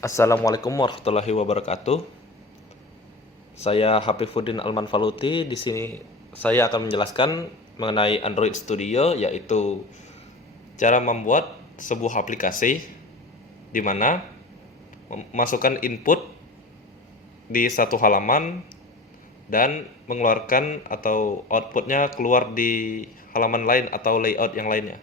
Assalamualaikum warahmatullahi wabarakatuh. Saya Hafifuddin Alman Faluti. Di sini saya akan menjelaskan mengenai Android Studio, yaitu cara membuat sebuah aplikasi di mana memasukkan input di satu halaman dan mengeluarkan atau outputnya keluar di halaman lain atau layout yang lainnya.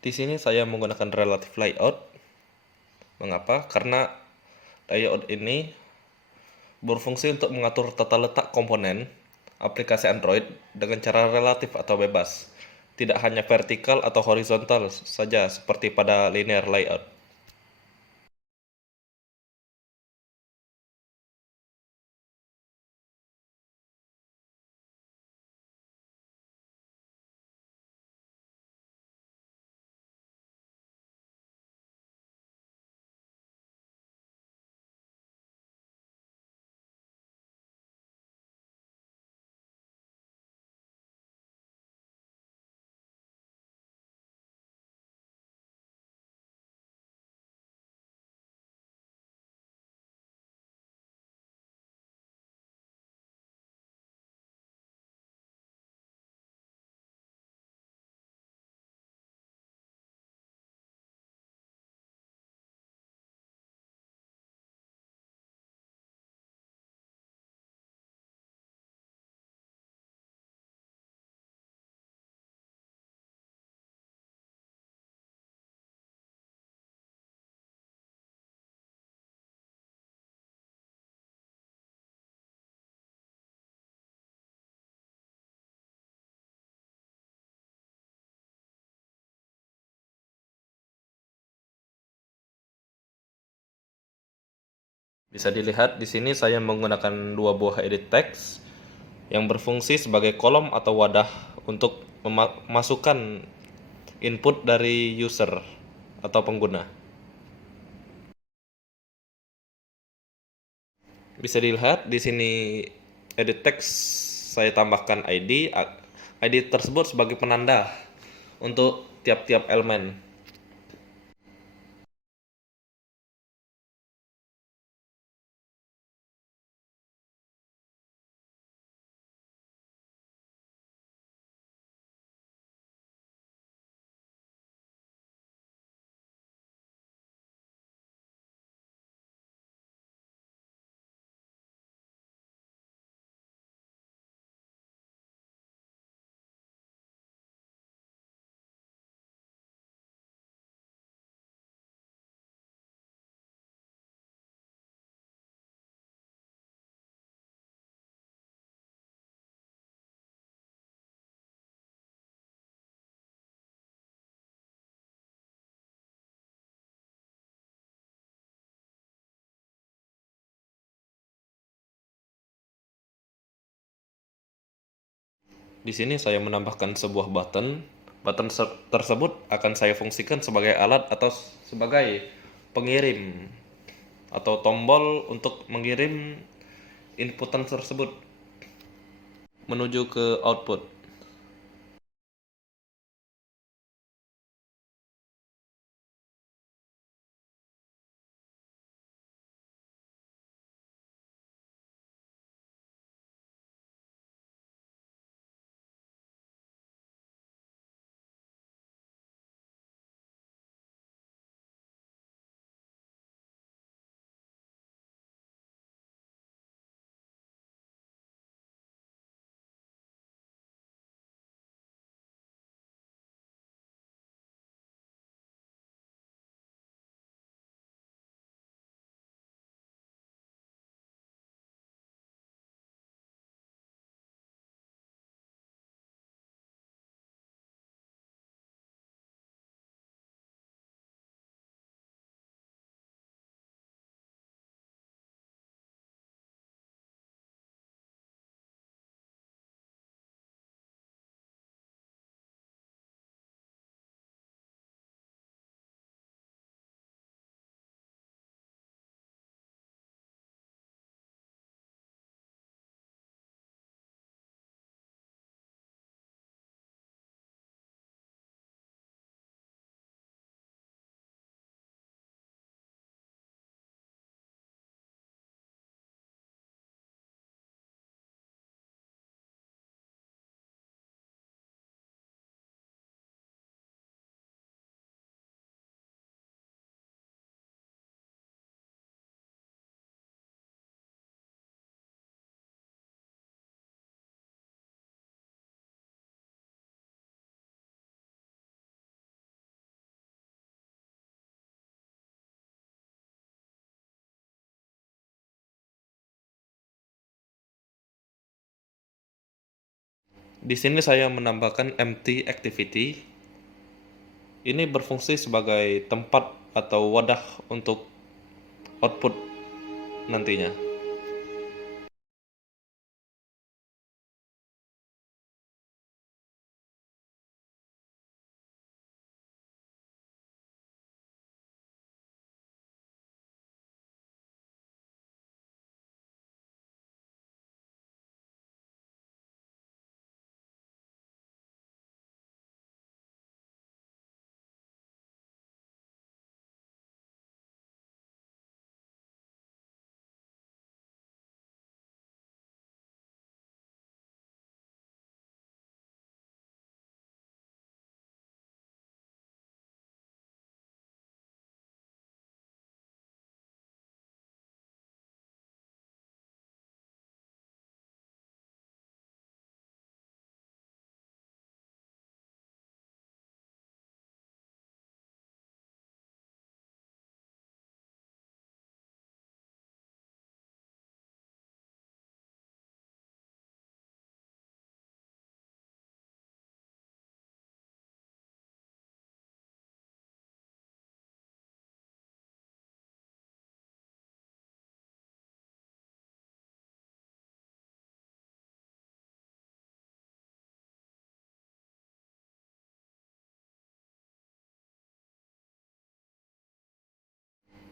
Di sini saya menggunakan relative layout. Mengapa? Karena layout ini berfungsi untuk mengatur tata letak komponen aplikasi Android dengan cara relatif atau bebas, tidak hanya vertikal atau horizontal saja seperti pada linear layout. Bisa dilihat di sini saya menggunakan dua buah edit text yang berfungsi sebagai kolom atau wadah untuk memasukkan input dari user atau pengguna. Bisa dilihat di sini edit text saya tambahkan ID. ID tersebut sebagai penanda untuk tiap-tiap elemen. Di sini saya menambahkan sebuah button. Button tersebut akan saya fungsikan sebagai alat atau sebagai pengirim atau tombol untuk mengirim inputan tersebut menuju ke output. Di sini saya menambahkan empty activity. Ini berfungsi sebagai tempat atau wadah untuk output nantinya.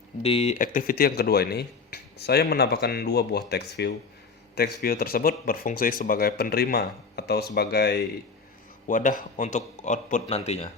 Di activity yang kedua ini, saya menambahkan dua buah text view. Text view tersebut berfungsi sebagai penerima atau sebagai wadah untuk output nantinya.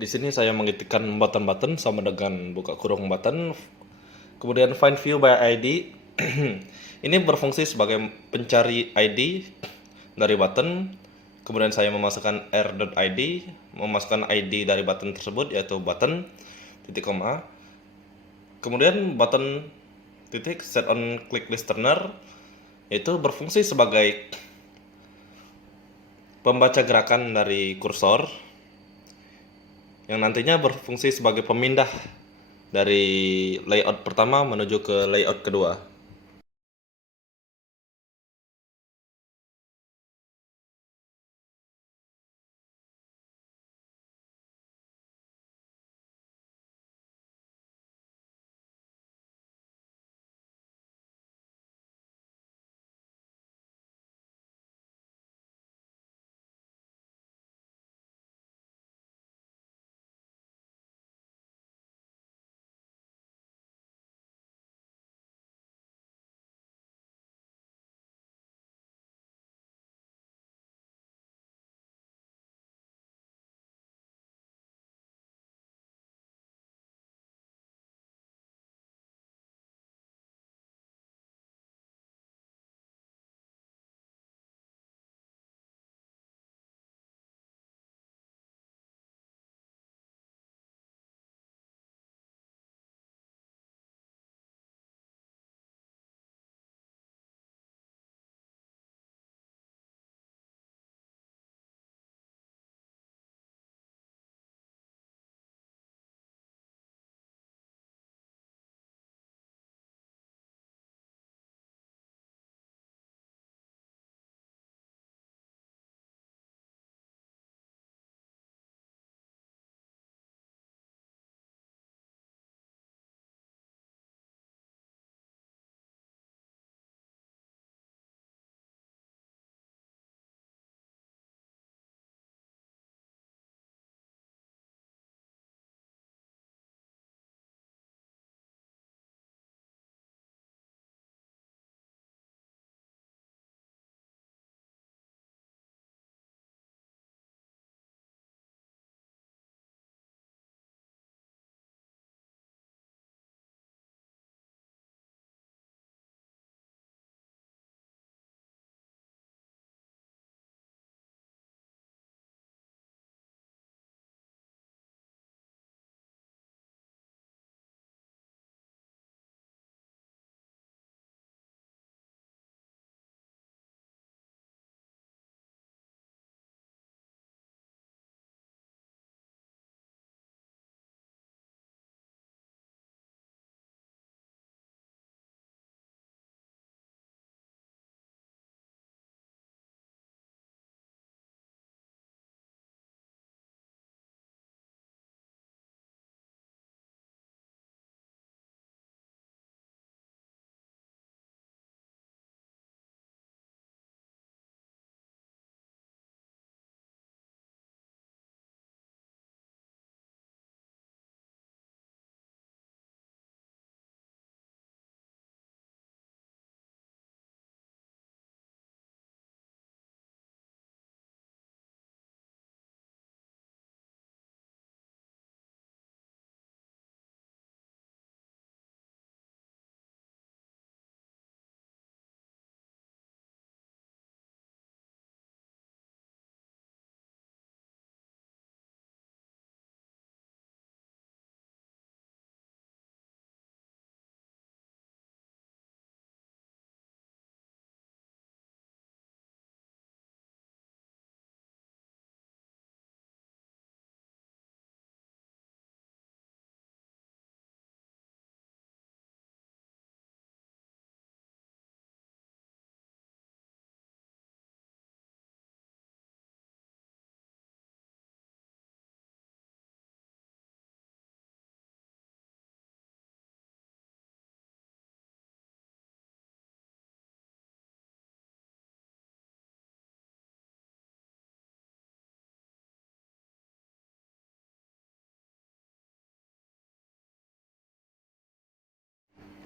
Di sini saya mengetikkan button-button sama dengan buka kurung button, kemudian find view by ID. Ini berfungsi sebagai pencari ID dari button. Kemudian saya memasukkan r.id, memasukkan ID dari button tersebut yaitu button titik koma. Kemudian button titik set on click listener itu berfungsi sebagai pembaca gerakan dari kursor yang nantinya berfungsi sebagai pemindah dari layout pertama menuju ke layout kedua.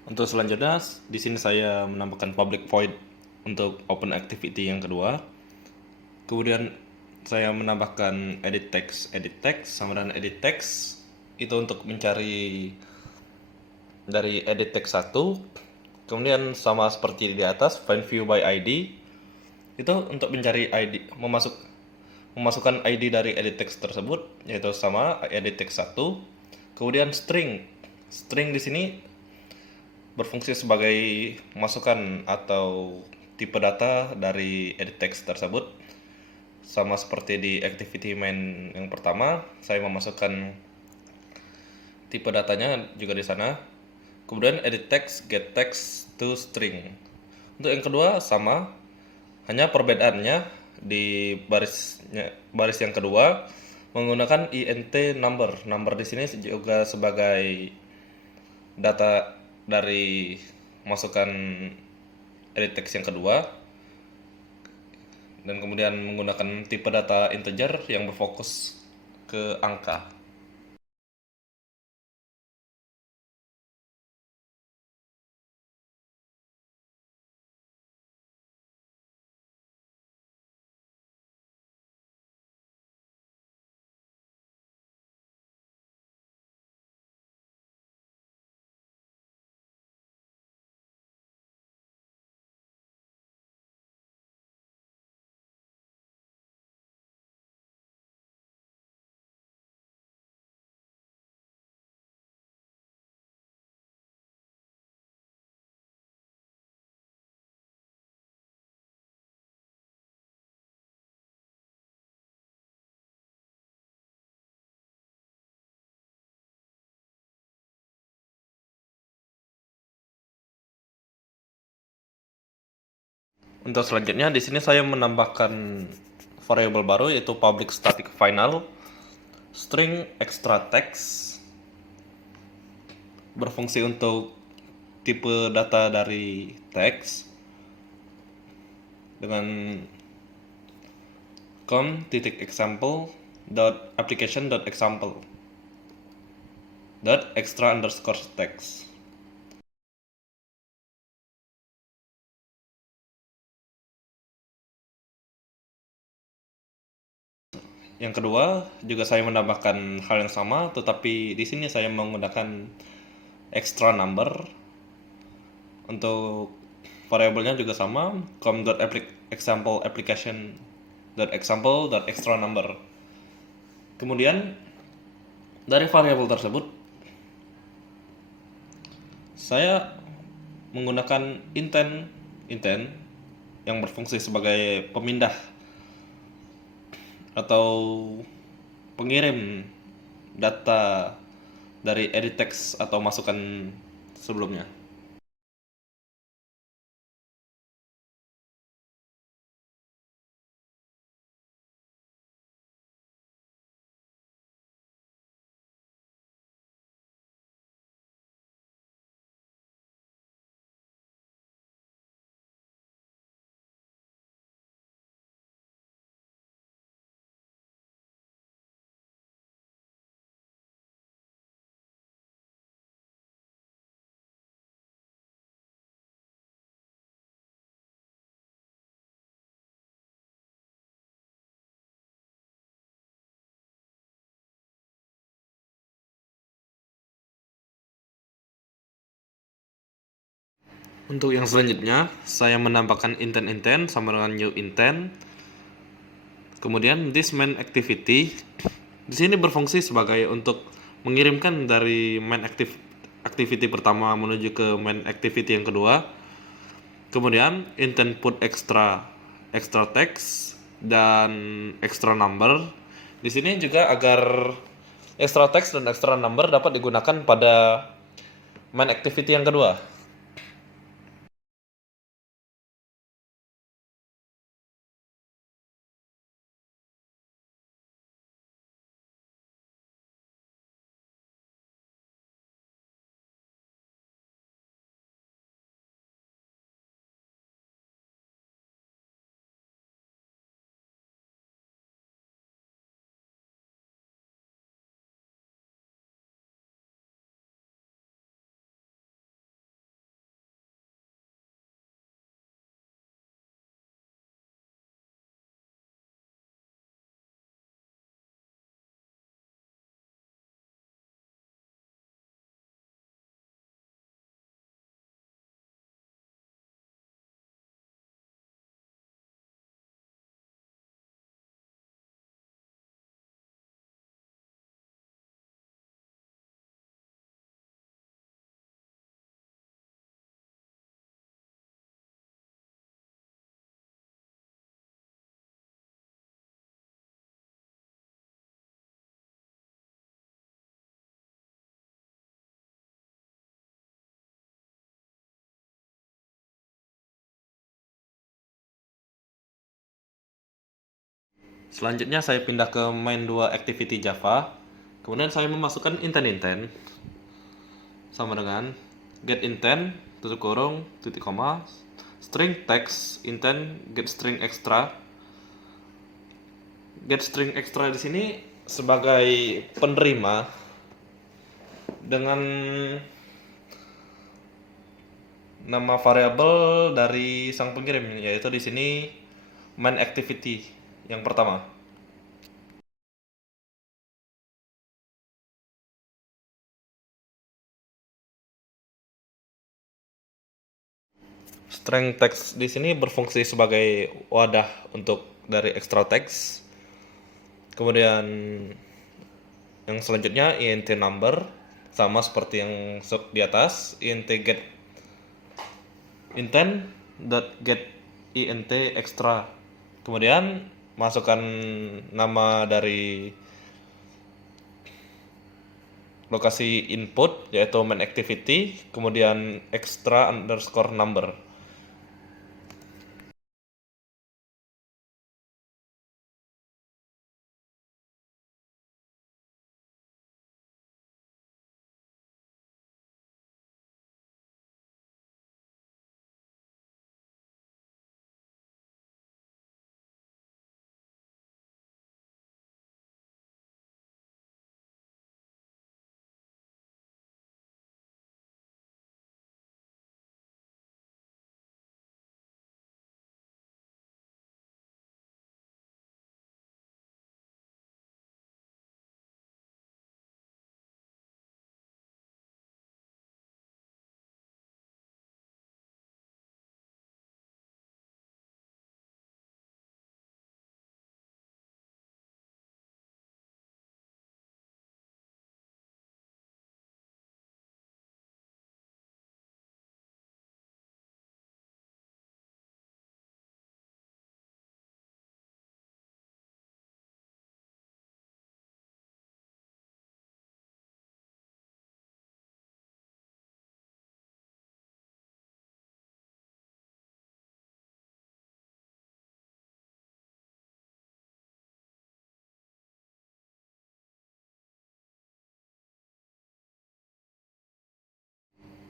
Untuk selanjutnya, di sini saya menambahkan public void untuk open activity yang kedua. Kemudian saya menambahkan edit text sama dengan edit text itu untuk mencari dari edit text 1. Kemudian sama seperti di atas, find view by ID itu untuk mencari ID, memasukkan ID dari edit text tersebut, yaitu sama edit text 1. Kemudian string. String di sini berfungsi sebagai masukan atau tipe data dari edit text tersebut. Sama seperti di activity main yang pertama, saya memasukkan tipe datanya juga di sana. Kemudian edit text, get text to string. Untuk yang kedua sama, hanya perbedaannya di baris yang kedua menggunakan int number. Number di sini juga sebagai data dari masukan edit text yang kedua, dan kemudian menggunakan tipe data integer yang berfokus ke angka. Untuk selanjutnya di sini saya menambahkan variabel baru yaitu public static final string extra text, berfungsi untuk tipe data dari teks dengan com.example .application.example .extra underscore text. Yang kedua juga saya menambahkan hal yang sama, tetapi di sini saya menggunakan extra number. Untuk variabelnya juga sama, com.example application.example.extra number. Kemudian dari variabel tersebut saya menggunakan intent yang berfungsi sebagai pemindah atau pengirim data dari edit text atau masukan sebelumnya. Untuk yang selanjutnya, saya menambahkan intent sama dengan new intent. Kemudian this main activity di sini berfungsi sebagai untuk mengirimkan dari activity pertama menuju ke main activity yang kedua. Kemudian intent put extra text dan extra number. Di sini juga agar extra text dan extra number dapat digunakan pada main activity yang kedua. Selanjutnya saya pindah ke main 2 activity Java. Kemudian saya memasukkan intent sama dengan get intent tutup kurung titik koma string text intent get string extra. Get string extra di sini sebagai penerima dengan nama variabel dari sang pengirim, yaitu di sini main activity yang pertama. String text di sini berfungsi sebagai wadah untuk dari extra text. Kemudian yang selanjutnya int number, sama seperti yang di atas, int get intent dot get int extra. Kemudian masukkan nama dari lokasi input yaitu main activity, kemudian extra underscore number.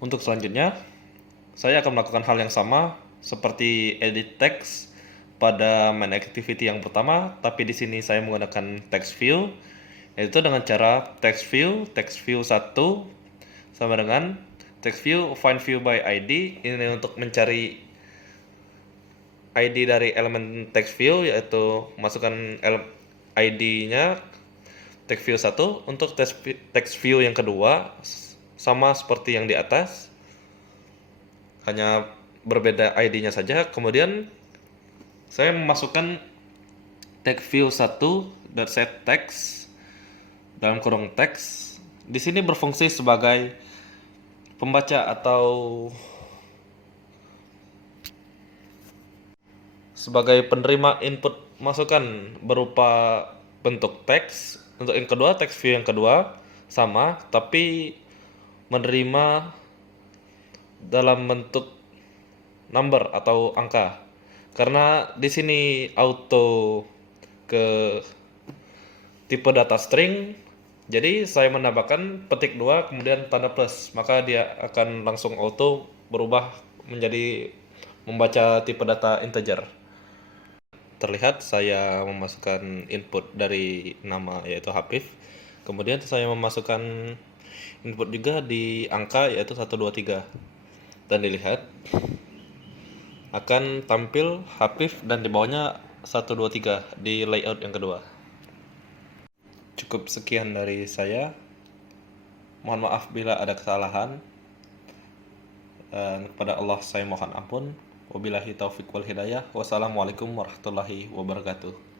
Untuk selanjutnya, saya akan melakukan hal yang sama seperti edit text pada main activity yang pertama, tapi di sini saya menggunakan text view, yaitu dengan cara text view 1 sama dengan text view find view by ID. Ini untuk mencari ID dari elemen text view, yaitu masukkan ID-nya text view 1. Untuk text view yang kedua sama seperti yang di atas, hanya berbeda ID-nya saja. Kemudian saya memasukkan text view 1.set text dalam kurung teks. Di sini berfungsi sebagai pembaca atau sebagai penerima input masukan berupa bentuk teks. Untuk yang kedua, text view yang kedua sama, tapi menerima dalam bentuk number atau angka. Karena di sini auto ke tipe data string, jadi saya menambahkan petik 2 kemudian tanda plus, maka dia akan langsung auto berubah menjadi membaca tipe data integer. Terlihat saya memasukkan input dari nama yaitu Hafif, kemudian saya memasukkan input juga di angka yaitu 123, dan dilihat akan tampil Hafif dan di bawahnya 123 di layout yang kedua. Cukup sekian dari saya, mohon maaf bila ada kesalahan, dan kepada Allah saya mohon ampun. Wabillahi taufiq wal hidayah. Wassalamualaikum warahmatullahi wabarakatuh.